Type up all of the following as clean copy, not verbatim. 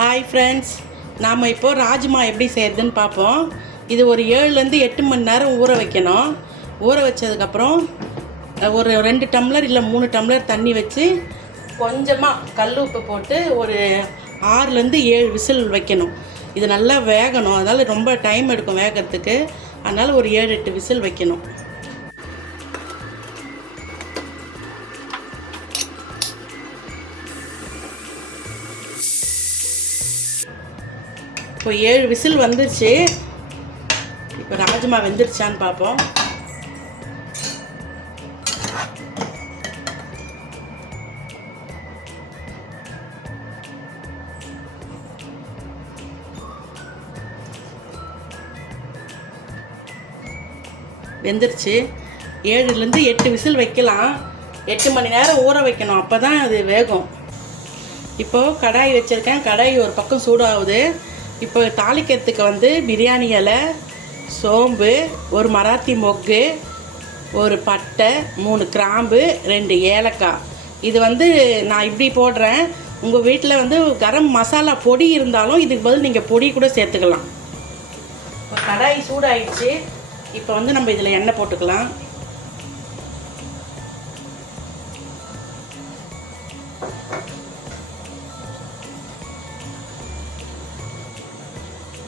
Hi friends, நாம் இப்போது ராஜ்மா எப்படி செய்கிறதுன்னு பார்ப்போம். இது ஒரு 7லேருந்து 8 மணி நேரம் ஊற வைக்கணும். ஊற வச்சதுக்கப்புறம் ஒரு 2 டம்ளர் இல்லை 3 டம்ளர் தண்ணி வச்சு கொஞ்சமாக கல் உப்பு போட்டு ஒரு 6லேருந்து 7 விசில் வைக்கணும். இது நல்லா வேகணும், அதனால் ரொம்ப டைம் எடுக்கும் வேகிறதுக்கு. அதனால் ஒரு 7-8 விசில் வைக்கணும். இப்போ 7 விசில் வந்துருச்சு. இப்போ ராஜ்மா வெந்துருச்சான்னு பார்ப்போம். வெந்துருச்சு. 7லேருந்து 8 விசில் வைக்கலாம். 8 மணி நேரம் ஊற வைக்கணும், அப்போ தான் அது வேகும். இப்போது கடாய் வச்சுருக்கேன். கடாய் ஒரு பக்கம் சூடாகுது. இப்போ தாளிக்கிறதுக்கு பிரியாணி இலை, சோம்பு, ஒரு மராத்தி மொக்கு, ஒரு பட்டை, 3 கிராம்பு, 2 ஏலக்காய். இது நான் இப்படி போடுறேன். உங்கள் வீட்டில் கரம் மசாலா பொடி இருந்தாலும் இதுக்கு பதில் நீங்கள் பொடி கூட சேர்த்துக்கலாம். இப்போ கடாய் சூடாயிடுச்சு. இப்போ நம்ம இதில் எண்ணெய் போட்டுக்கலாம்.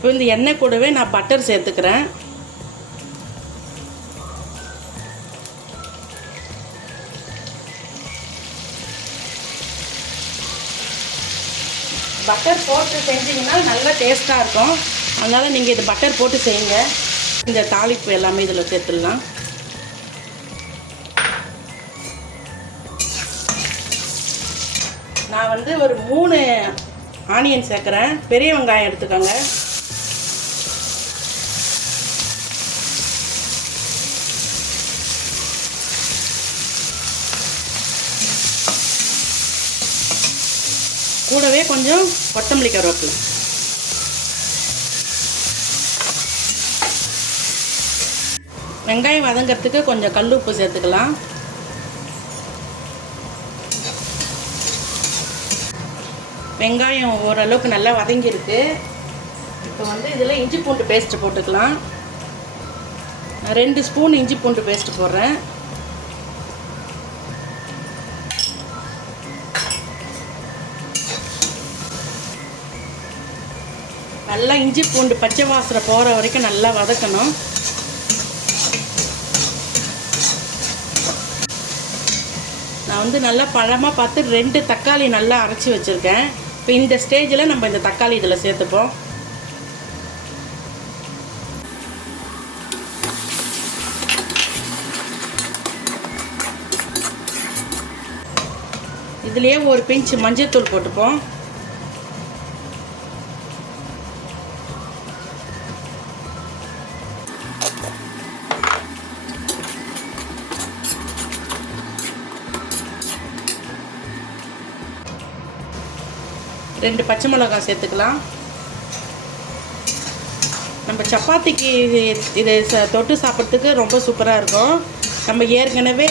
இப்போ இந்த எண்ணெய் கூடவே நான் பட்டர் சேர்த்துக்கிறேன். பட்டர் போட்டு செஞ்சிங்கன்னா நல்லா டேஸ்ட்டாக இருக்கும். அதனால் நீங்கள் இது பட்டர் போட்டு செய்யுங்க. இந்த தாளிப்பு எல்லாமே இதில் சேர்த்துடலாம். நான் ஒரு 3 ஆனியன் சேர்க்குறேன். பெரிய வெங்காயம் எடுத்துக்கோங்க. கூடவே கொஞ்சம் கொத்தமல்லி கருவேப்பிலை. வெங்காயம் வதங்கிறதுக்கு கொஞ்சம் கல் உப்பு சேர்த்துக்கலாம். வெங்காயம் ஓரளவுக்கு நல்லா வதங்கியிருக்கு. இப்போ இதில் இஞ்சி பூண்டு பேஸ்ட்டு போட்டுக்கலாம். 2 ஸ்பூன் இஞ்சி பூண்டு பேஸ்ட்டு போடுறேன். நல்லா இஞ்சி பூண்டு பச்சை வாசனை போகிற வரைக்கும் நல்லா வதக்கணும். நான் நல்லா பழமாக பார்த்து 2 தக்காளி நல்லா அரைச்சி வச்சுருக்கேன். இப்போ இந்த ஸ்டேஜில் நம்ம இந்த தக்காளி இதில் சேர்த்துப்போம். இதுலேயே ஒரு பிஞ்ச் மஞ்சள்தூள் போட்டுப்போம். ரெண்டு பச்சை மிளகாய் சேர்த்துக்கலாம். நம்ம சப்பாத்திக்கு இது தொட்டு சாப்பிட்றதுக்கு ரொம்ப சூப்பராக இருக்கும். நம்ம ஏற்கனவே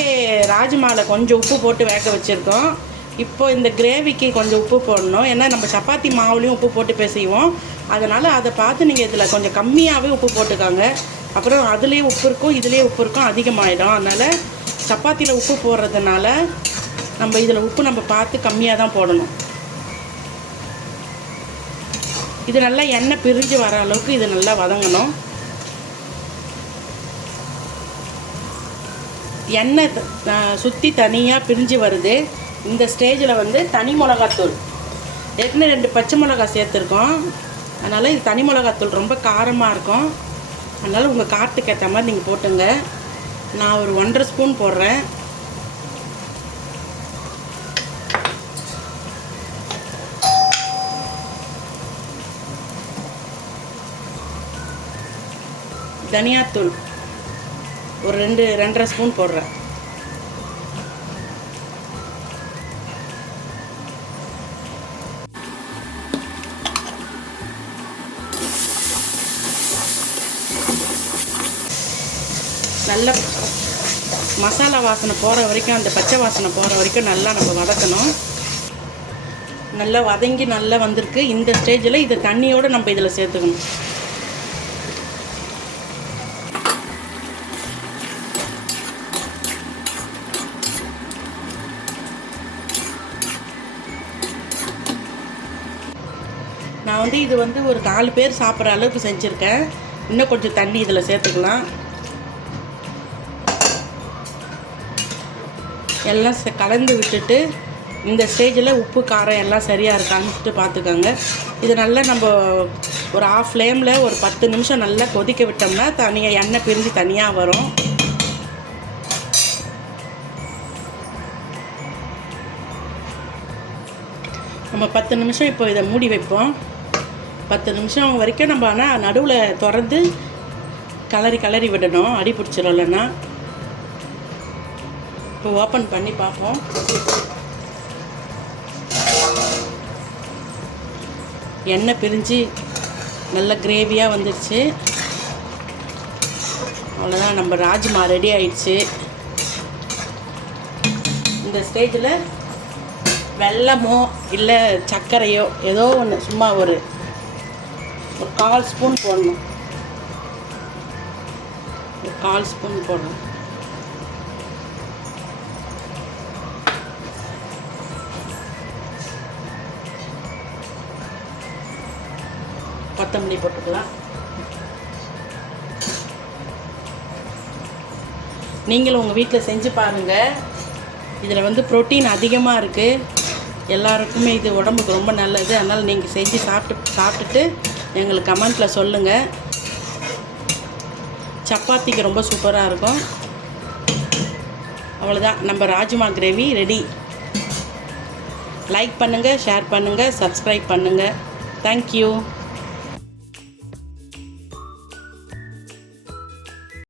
ராஜ்மாவில் கொஞ்சம் உப்பு போட்டு வேக வச்சுருக்கோம். இப்போ இந்த கிரேவிக்கு கொஞ்சம் உப்பு போடணும். ஏன்னா நம்ம சப்பாத்தி மாவுலேயும் உப்பு போட்டு பிசைவோம். அதனால் அதை பார்த்து நீங்கள் இதில் கொஞ்சம் கம்மியாகவே உப்பு போட்டுக்காங்க. அப்புறம் அதுலேயும் உப்பு இருக்கும், இதுலேயும் உப்பு இருக்கும், அதிகமாகிடும். அதனால் சப்பாத்தியில் உப்பு போடுறதுனால நம்ம இதில் உப்பு நம்ம பார்த்து கம்மியாக தான் போடணும். இது நல்லா எண்ணெய் பிரிஞ்சு வர அளவுக்கு இது நல்லா வதங்கணும். எண்ணெய் சுற்றி தனியாக பிரிஞ்சு வருது. இந்த ஸ்டேஜில் தனி மிளகாத்தூள், ஏற்கனவே 2 பச்சை மிளகாய் சேர்த்துருக்கோம். அதனால் இது தனி மிளகாத்தூள் ரொம்ப காரமாக இருக்கும். அதனால் உங்கள் காரத்துக்கு ஏற்ற மாதிரி நீங்கள் போட்டுங்க. நான் ஒரு 1.5 ஸ்பூன் போடுறேன். தனியாத்தூள் ஒரு 2.5 ஸ்பூன் போடுறேன். நல்ல மசாலா வாசனை போகிற வரைக்கும், அந்த பச்சை வாசனை போகிற வரைக்கும் நல்லா நம்ம வதக்கணும். நல்லா வதங்கி நல்லா வந்திருக்கு. இந்த ஸ்டேஜில் இதை தண்ணியோடு நம்ம இதில் சேர்த்துக்கணும். நான் வந்து இது வந்து ஒரு 4 பேர் சாப்பிட்ற அளவுக்கு செஞ்சுருக்கேன். இன்னும் கொஞ்சம் தண்ணி இதில் சேர்த்துக்கலாம். எல்லாம் கலந்து விட்டுட்டு இந்த ஸ்டேஜில் உப்பு காரம் எல்லாம் சரியாக இருக்கான்னு பார்த்துக்கோங்க. இது நல்லா நம்ம ஒரு ஆஃப் ஃப்ளேமில் ஒரு 10 நிமிஷம் நல்லா கொதிக்க விட்டோம்னா தனியாக எண்ணெய் பிரிஞ்சு தனியாக வரும். நம்ம 10 நிமிஷம் இப்போ இதை மூடி வைப்போம். 10 நிமிஷம் வரைக்கும் நம்ம ஆனால் நடுவில் திறந்து கிளறி விடணும், அடி பிடிச்சிடும் இல்லைன்னா. இப்போ ஓப்பன் பண்ணி பார்ப்போம். எண்ணெய் பிரிஞ்சு நல்ல கிரேவியாக வந்துடுச்சு. அவ்வளோதான், நம்ம ராஜ்மா ரெடி ஆயிடுச்சு. இந்த ஸ்டேஜில் வெல்லமோ இல்லை சர்க்கரையோ ஏதோ ஒன்று சும்மா ஒரு 1/4 ஸ்பூன் போடணும். 1/4 ஸ்பூன் போடணும். கொத்தமல்லி போட்டுக்கலாம். நீங்களும் உங்கள் வீட்டில் செஞ்சு பாருங்கள். இதில் வந்து புரோட்டீன் அதிகமாக இருக்குது. எல்லாருக்குமே இது உடம்புக்கு ரொம்ப நல்லது. அதனால் நீங்கள் செஞ்சு சாப்பிட்டுட்டு எங்களுக்கு கமெண்ட்டில் சொல்லுங்கள். சப்பாத்திக்கு ரொம்ப சூப்பராக இருக்கும். அவ்வளோதான், நம்ம ராஜ்மா கிரேவி ரெடி. லைக் பண்ணுங்கள், ஷேர் பண்ணுங்கள், சப்ஸ்கிரைப் பண்ணுங்கள். தேங்க்யூ.